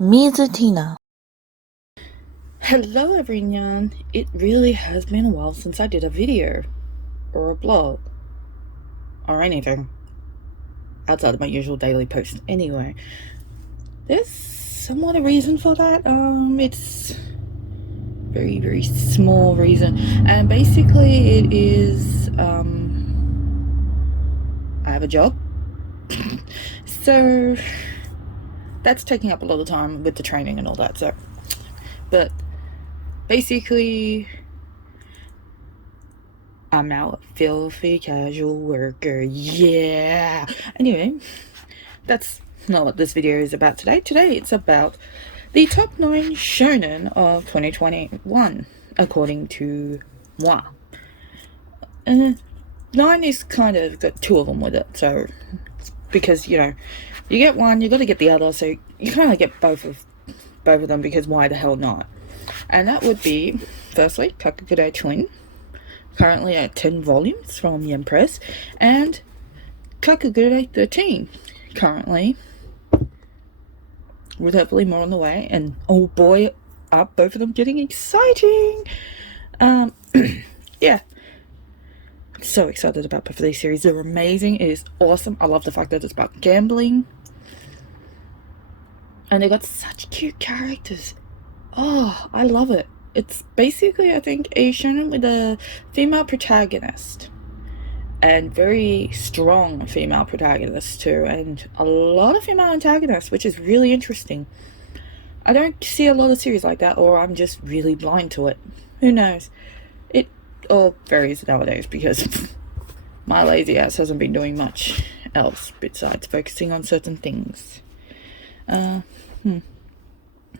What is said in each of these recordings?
Mizutina. Hello everyone, it really has been a while since I did a video or a blog or anything outside of my usual daily post. Anyway, there's somewhat a reason for that. It's very small reason, and basically it is I have a job. So that's taking up a lot of time with the training and all that. But basically I'm now a filthy casual worker. Yeah. Anyway, that's not what this video is about today. Today it's about the top 9 shonen of 2021, according to moi. 9 is kind of got 2 of them with it, so because you get one, you got to get the other, so you kind of get both of them, because why the hell not? And that would be, firstly, Kakegurui Twin, currently at 10 volumes from Yen Press, and Kakegurui 13, currently, with hopefully more on the way, and oh boy, are both of them getting exciting! Yeah. I'm so excited about both of these series. They're amazing. It is awesome. I love the fact that it's about gambling. And they got such cute characters. Oh, I love it. It's basically, I think, a shonen with a female protagonist. And very strong female protagonists too. And a lot of female antagonists, which is really interesting. I don't see a lot of series like that, or I'm just really blind to it. Who knows? It all varies nowadays, because my lazy ass hasn't been doing much else besides focusing on certain things. Oh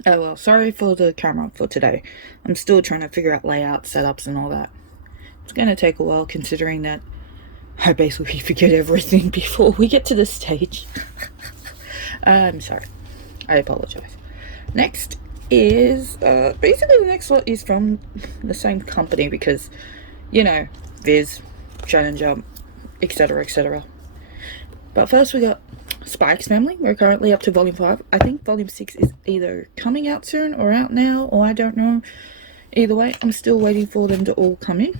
well, sorry for the camera for today. I'm still trying to figure out layout, setups and all that. It's going to take a while, considering that I basically forget everything before we get to this stage. I'm sorry. I apologize. Next is, basically the next one is from the same company, because, Viz, Shonen Jump, etc. But first we got Spy X Family. We're currently up to volume 5. I think volume 6 is either coming out soon or out now, or I don't know. Either way, I'm still waiting for them to all come in.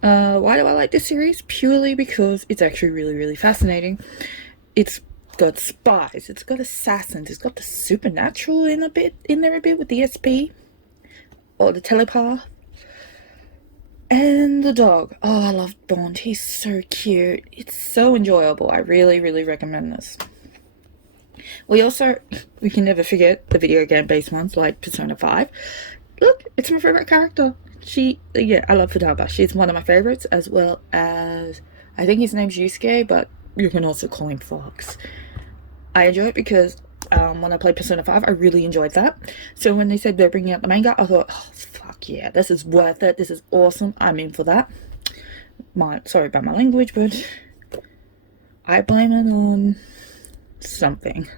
Why do I like this series? Purely because it's actually really fascinating. It's got spies, it's got assassins, it's got the supernatural in there a bit with the SP or the telepath. And the dog. Oh, I love Bond. He's so cute. It's so enjoyable. I really recommend this. We can never forget the video game based ones like Persona 5. Look, it's my favorite character. I love Futaba. She's one of my favorites, as well as, I think his name's Yusuke, but you can also call him Fox. I enjoy it because when I played Persona 5, I really enjoyed that. So when they said they're bringing out the manga, I thought, oh, fuck yeah, this is worth it. This is awesome. I'm in for that. Sorry about my language, but I blame it on something.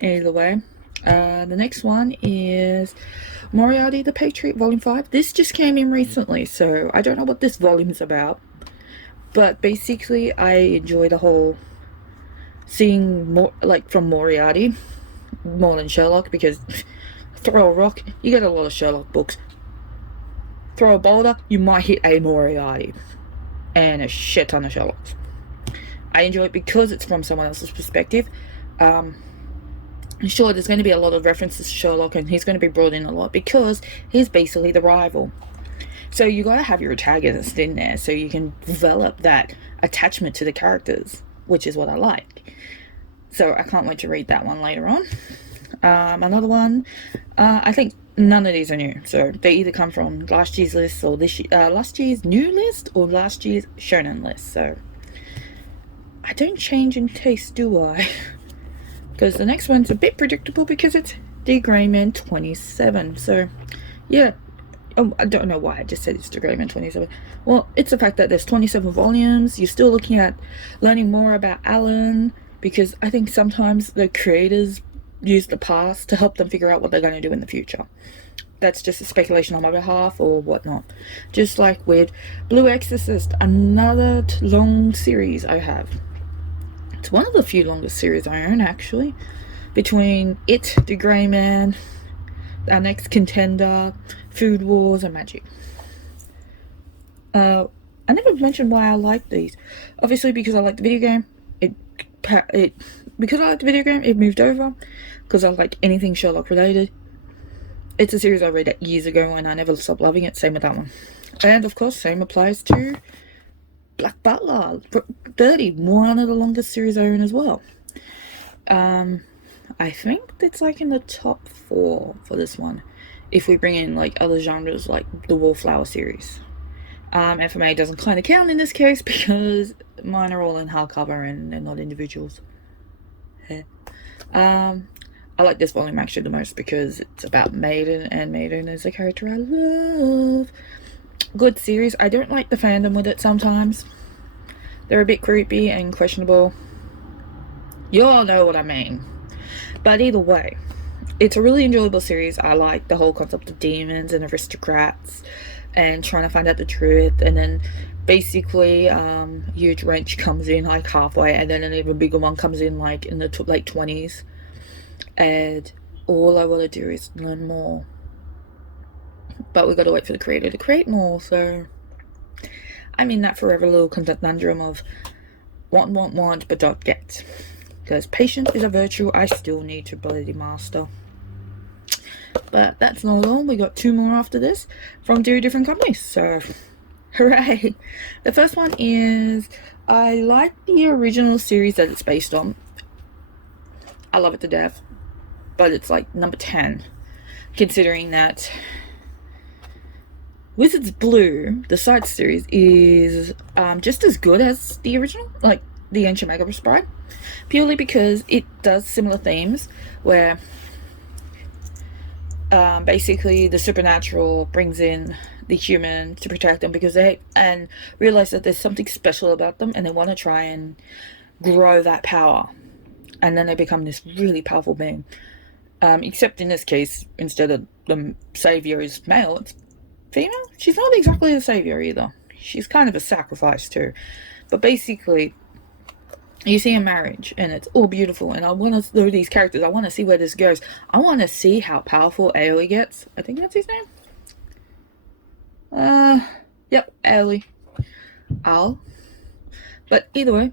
Either way. The next one is Moriarty the Patriot Volume 5. This just came in recently, so I don't know what this volume is about. But basically, I enjoy the whole seeing more, like, from Moriarty, more than Sherlock, because throw a rock, you get a lot of Sherlock books. Throw a boulder, you might hit a Moriarty. And a shit ton of Sherlocks. I enjoy it because it's from someone else's perspective. Sure, there's going to be a lot of references to Sherlock, and he's going to be brought in a lot because he's basically the rival. So you got to have your antagonist in there so you can develop that attachment to the characters, which is what I like. So I can't wait to read that one later on. Another one, I think none of these are new, so they either come from last year's list or last year's new list or last year's shonen list. So I don't change in taste, do I? Because the next one's a bit predictable because it's The Gray Man 27. So yeah, I don't know why I just said it's The Gray Man 27. Well, it's the fact that there's 27 volumes. You're still looking at learning more about Alan, because I think sometimes the creators use the past to help them figure out what they're going to do in the future. That's just a speculation on my behalf or whatnot. Just like with Blue Exorcist, another long series I have. It's one of the few longest series I own, actually. Between it, The Grey Man, Our Next Contender, Food Wars, and Magic. I never mentioned why I like these. Obviously, because I like the video game. Because I like the video game, it moved over. Because I like anything Sherlock related. It's a series I read years ago and I never stopped loving it. Same with that one. And of course, same applies to Black Butler 30, one of the longest series I own as well. I think it's like in the top 4 for this one, if we bring in like other genres like the Wallflower series. FMA doesn't kind of count in this case because mine are all in hardcover and they're not individuals. I like this volume actually the most because it's about Maiden, and Maiden is a character I love. Good series. I don't like the fandom with it sometimes. They're a bit creepy and questionable. You all know what I mean. But either way, it's a really enjoyable series. I like the whole concept of demons and aristocrats and trying to find out the truth, and then basically huge wrench comes in like halfway, and then an even bigger one comes in like in the late 20s, and all I want to do is learn more, but we've got to wait for the creator to create more. So I'm in that forever little conundrum of want but don't get, because patience is a virtue I still need to bloody master. But that's not all. We got 2 more after this from 2 different companies, so hooray. The first one is, I like the original series that it's based on. I love it to death, but it's like number 10, considering that Wizards Blue, the side series, is just as good as the original, like the Ancient Magus Bride, purely because it does similar themes where basically the supernatural brings in the human to protect them because they realize that there's something special about them and they want to try and grow that power, and then they become this really powerful being. Except in this case, instead of the savior is male, it's female. She's not exactly a savior either. She's kind of a sacrifice too. But basically, you see a marriage and it's all beautiful, and I want to know these characters. I want to see where this goes. I want to see how powerful Aelie gets. I think that's his name. Yep, Aelie. Al. But either way,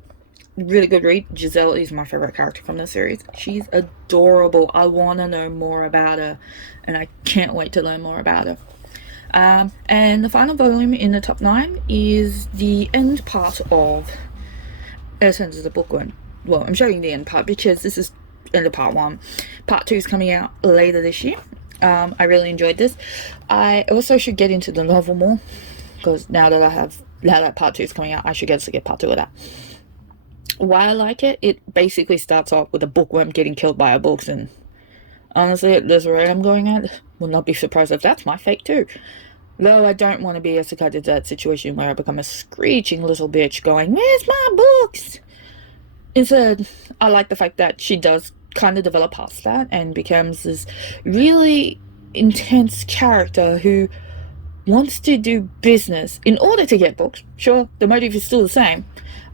really good read. Giselle is my favorite character from the series. She's adorable. I want to know more about her, and I can't wait to learn more about her. And the final volume in the top 9 is the end part of Essence of the Bookworm. Well, I'm showing the end part because this is end of part 1. Part 2 is coming out later this year. I really enjoyed this. I also should get into the novel more, because now that part 2 is coming out, I should get part 2 of that. Why I like it, it basically starts off with a bookworm getting killed by a books, and honestly, at this rate I'm going at, will not be surprised if that's my fate too. Though I don't want to be a Isekai to that situation where I become a screeching little bitch going, "Where's my books?" Instead, I like the fact that she does kind of develop past that and becomes this really intense character who wants to do business in order to get books. Sure, the motive is still the same,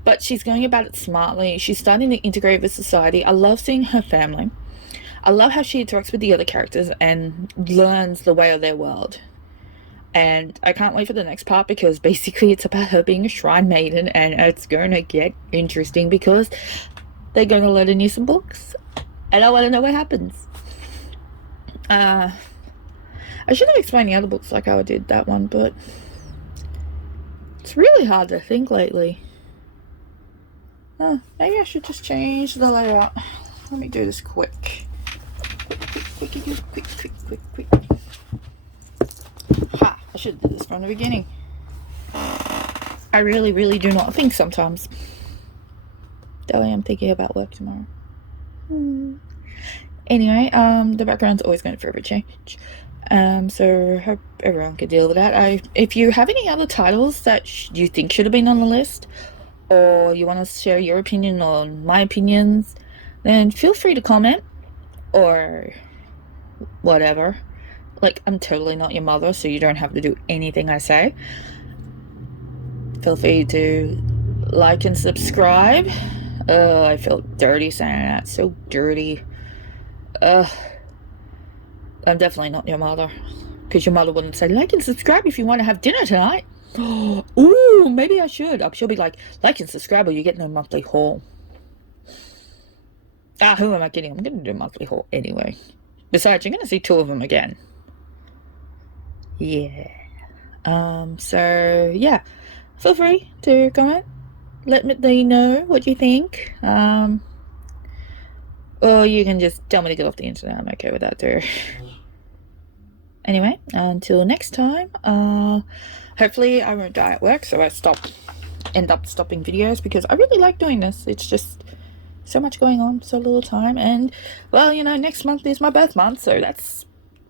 but she's going about it smartly. She's starting to integrate with society. I love seeing her family. I love how she interacts with the other characters and learns the way of their world. And I can't wait for the next part, because basically it's about her being a shrine maiden, and it's going to get interesting because they're going to let her in some books, and I want to know what happens. I should have explained the other books like how I did that one, but it's really hard to think lately. Maybe I should just change the layout. Let me do this quick. Quick. Ha! I should do this from the beginning. I really do not think sometimes. Though I am thinking about work tomorrow. Anyway, the background's always going to forever change. So hope everyone can deal with that. If you have any other titles that you think should have been on the list, or you want to share your opinion on my opinions, then feel free to comment, or whatever. Like, I'm totally not your mother, so you don't have to do anything I say. Feel free to like and subscribe, Oh, I feel dirty saying that. So dirty. Ugh. I'm definitely not your mother. Because your mother wouldn't say, like and subscribe if you want to have dinner tonight. Ooh, maybe I should. She'll be like and subscribe or you get no monthly haul. Who am I kidding? I'm going to do a monthly haul anyway. Besides, you're going to see 2 of them again. Yeah. So, yeah. Feel free to comment. Let me know what you think. Or you can just tell me to get off the internet. I'm okay with that too. Anyway, until next time, hopefully I won't die at work, so I end up stopping videos, because I really like doing this. It's just so much going on, so little time, and, well, you know, next month is my birth month, so that's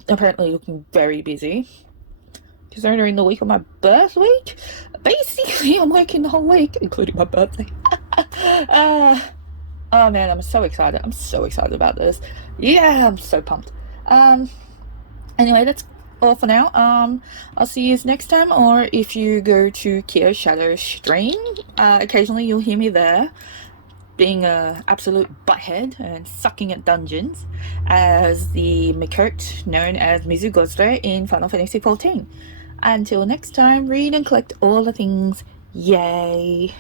apparently looking very busy. Considering the week of my birth week, basically I'm working the whole week, including my birthday. Oh man, I'm so excited. I'm so excited about this. Yeah, I'm so pumped. Anyway, that's all for now. I'll see you next time, or if you go to Kia Shadow stream, occasionally you'll hear me there, being a absolute butthead and sucking at dungeons as the Miqo'te known as Mizu Gozdo in Final Fantasy XIV. Until next time, read and collect all the things. Yay!